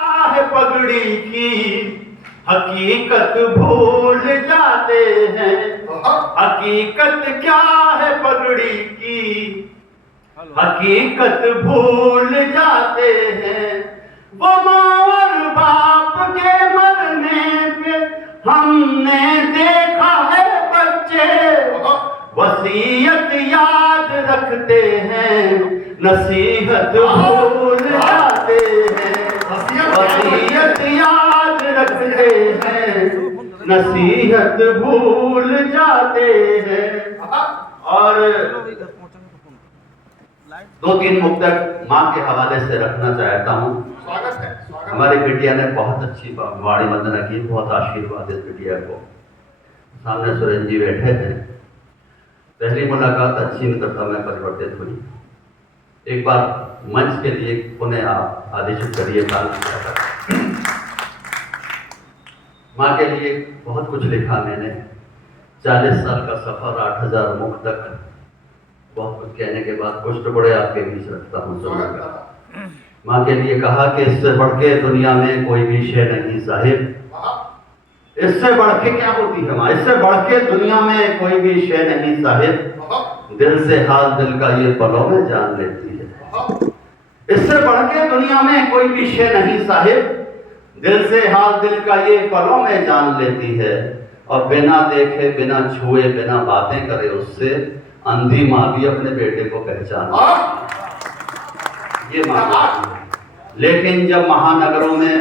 है पगड़ी की हकीकत भूल जाते हैं। हकीकत क्या है पगड़ी की हकीकत भूल जाते हैं। वो माँ और बाप के मरने पे हमने देखा है बच्चे वसीयत याद रखते हैं, नसीहत भूल जाते हैं। वसीयत याद रखते हैं, नसीहत भूल जाते हैं। और दो तीन मुक्तक माँ के हवाले से रखना चाहता हूँ। स्वागत है। हमारी बिटिया ने बहुत अच्छी वाणी वंदना की, बहुत आशीर्वाद इस बिटिया को। सामने सुरेंद्र जी बैठे हैं। पहली मुलाकात अच्छी मित्रता में परिवर्तित हुई। एक बार मंच के लिए पुनः आप आदेशित करिए। माँ के लिए बहुत कुछ लिखा मैंने। 40 साल का सफर, 8000 मुख तक, बहुत कुछ कहने के बाद कुछ टुकड़े आपके बीच रखता हूँ। माँ के लिए कहा कि इससे बढ़ के दुनिया में कोई भी शय नहीं साहिब। इससे बढ़ के क्या होती है माँ? इससे बढ़ के दुनिया में कोई भी शय नहीं साहिब। दिल से हाल दिल का ये पलों में जान लेती है। इससे बढ़ के दुनिया में कोई भी शय नहीं साहिब। दिल से हाल दिल का ये पलों में जान लेती है। और बिना देखे बिना छुए बिना बातें करे उससे अंधी माँ भी अपने बेटे को पहचान ये माँ। लेकिन जब महानगरों में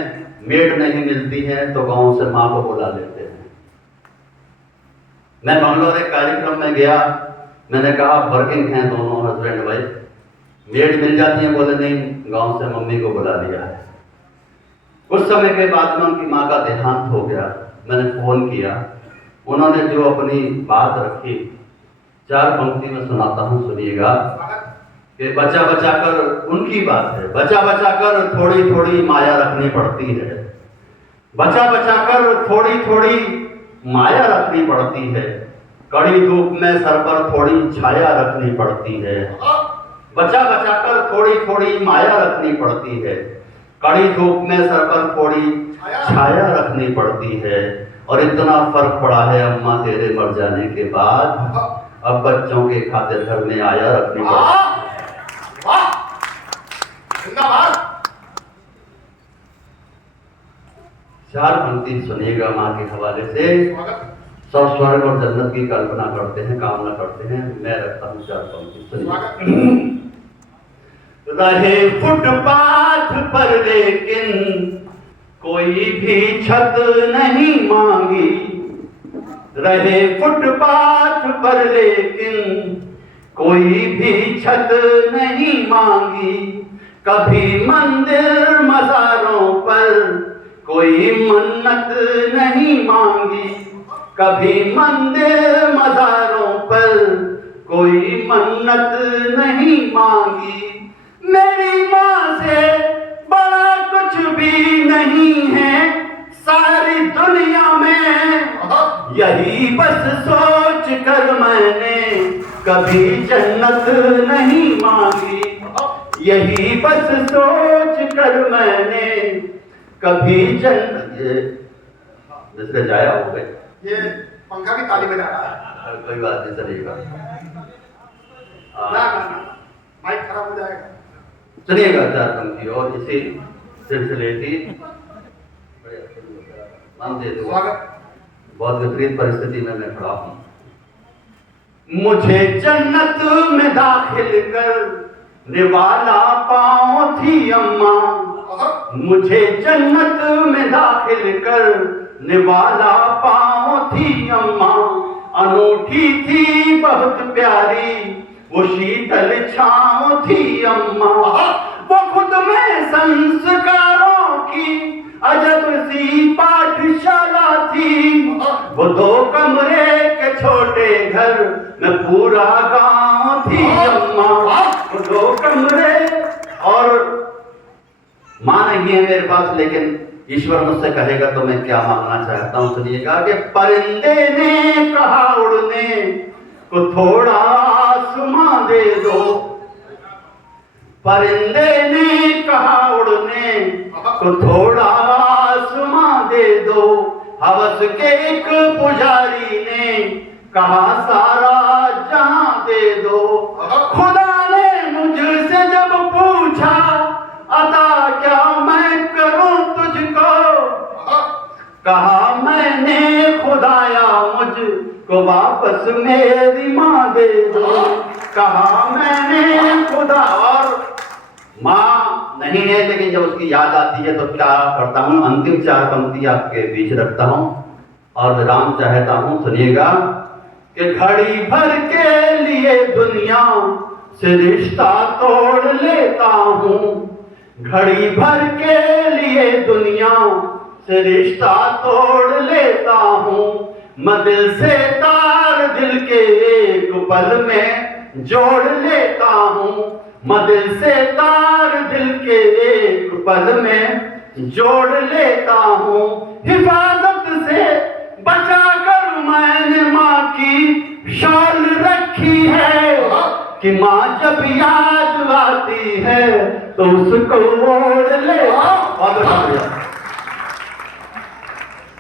मेड नहीं मिलती है तो गांव से माँ को बुला लेते हैं। मैं बंगलोर एक कार्यक्रम में गया। मैंने कहा वर्किंग हैं दोनों हस्बैंड वाइफ, मेड मिल जाती है? बोले नहीं, गांव से मम्मी को बुला लिया है। कुछ समय के बाद में उनकी माँ का देहांत हो गया। मैंने फोन किया। उन्होंने जो अपनी बात रखी 4 पंक्ति में सुनाता हूँ, सुनिएगा। कि बचा बचा कर, उनकी बात है, बचा बचा कर थोड़ी थोड़ी माया रखनी पड़ती है। बचा बचा कर थोड़ी थोड़ी माया रखनी पड़ती है। कड़ी धूप में सर पर थोड़ी छाया रखनी पड़ती है। बचा बचा कर थोड़ी थोड़ी माया रखनी पड़ती है। कड़ी धूप में सर पर थोड़ी छाया रखनी पड़ती है। और इतना फर्क पड़ा है अम्मा तेरे मर जाने के बाद, अब बच्चों के खातिर घर में आया रखनी पड़ती है। 4 पंक्ति सुनिएगा माँ के हवाले से। सब स्वर्ग और जन्नत की कल्पना करते हैं, कामना करते हैं। मैं रखता हूँ 4 पंक्ति, सुनिए। रहे फुटपाथ पर लेकिन कोई भी छत नहीं मांगी। रहे फुटपाथ पर लेकिन कोई भी छत नहीं मांगी। कभी मंदिर मज़ारों पर कोई मन्नत नहीं मांगी। कभी मंदिर मज़ारों पर कोई मन्नत नहीं मांगी। मेरी माँ से बड़ा कुछ भी नहीं है सारी दुनिया में। यही बस सोच कर मैंने कभी जन्नत नहीं मांगी। यही बस सोच कर मैंने कभी जन्नत। जिससे जाया हो गए, ये पंखा भी ताली बजा रहा है। कोई बात नहीं, चलिएगा। माइक खराब हो जाएगा। चलिएगा 4 पंक्ति और इसी सिलसिले की नाम दे दो। बहुत विपरीत परिस्थिति में मैं खड़ा हूँ। मुझे जन्नत में दाखिल कर निवाला पाँव थी अम्मा। मुझे जन्नत में दाखिल कर निवाला पाँव थी अम्मा। अनूठी थी बहुत प्यारी वो शीतल छाँव थी अम्मा। वो खुद में संस्कारों की अजब सी पाठशाला थी। वो 2 कमरे के छोटे घर में पूरा गांव थी अम्मा। वो 2 कमरे। और माँ नहीं है मेरे पास, लेकिन ईश्वर मुझसे कहेगा तो मैं क्या मांगना चाहता हूँ, सुनिएगा। कि परिंदे ने कहा उड़ने को थोड़ा आसमां दे दो। परिंदे ने कहा उड़ने तो थोड़ा आसमां दे दो। हवस के एक पुजारी ने कहा सारा जहां दे दो। खुदा ने मुझसे जब पूछा अता क्या मैं करूं तुझको, कहा मैंने खुदाया मुझको वापस मेरी माँ दे दो। कहा मैंने खुदा, और माँ नहीं है लेकिन जब उसकी याद आती है तो क्या करता हूँ, अंतिम 4 पंक्ति आपके बीच रखता हूँ और विराम चाहता हूँ। सुनिएगा कि घड़ी भर के लिए दुनिया से रिश्ता तोड़ लेता हूँ। घड़ी भर के लिए दुनिया से रिश्ता तोड़ लेता हूँ। मैं दिल से तार दिल के एक पल में जोड़ लेता हूँ। मैं दिल से तार दिल के एक पल में जोड़ लेता हूँ। हिफाजत से बचा कर मैंने माँ की शॉल रखी है कि माँ जब याद आती है तो उसको ओढ़ ले। बहुत शुक्रिया।